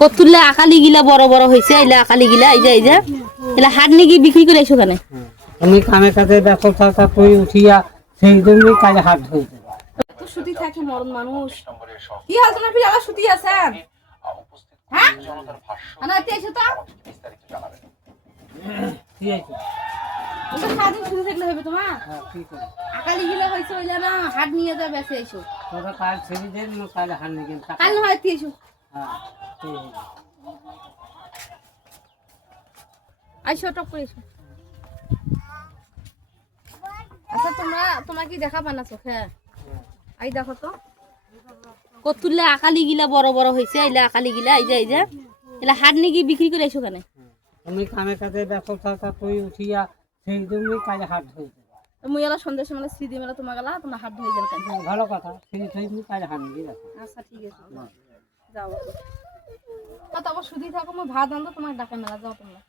কতুলে আকালি গিলা বড় বড় হয়েছে, এলা আকালি গিলা এই যে এলা হাট নাকি বিক্রি করে এসো কেন? আমি কানে কাছে ব্যবসা করে উঠিয়া সেই জন্যই কাজে হাত ধরেছে। তো সুতি থাকে মরণ মানুষ। কি হাল তোমার ফিরে আবার সুতি আছেন? হ্যাঁ আনা এসে তো ঠিক আছে, ওটা সারাদিন সুতি থাকলে হবে তোমার? হ্যাঁ ঠিক আছে। আকালি গিলা হয়েছে ওইলা না হাট নিয়ে যাবে বেঁচে এসো। তোরা কাল ছেড়ে দেন, কাল হাত নিয়ে কাল না হয় এসো। হ্যাঁ ঠিক আছে। আইসো টপ করে এসো। আচ্ছা তোমরা কি দেখা পান না চোখে? আই দেখো তো কতুলে আকালি গিলা বড় বড় হয়েছে, এলা আকালি গিলা এই যে এলা হাট নাকি বিক্রি করে এসো কেন? আমি কানে কাছে ব্যবসা করে উঠিয়া সেই জন্যই কাজে হাত ধরেছে। মুই এলা সন্ধ্যা সময় সিদি মেলা তোমার গেলা তোমার হাত ধরে গেল কেন? ভালো কথা, সেই জন্যই কাজে হাত নিয়ে যাচ্ছে। আচ্ছা ঠিক আছে যাও। তারপর সুদি থাকো, মই ভাত আনতো তোমার ডাকা মেলা যাও তোমরা।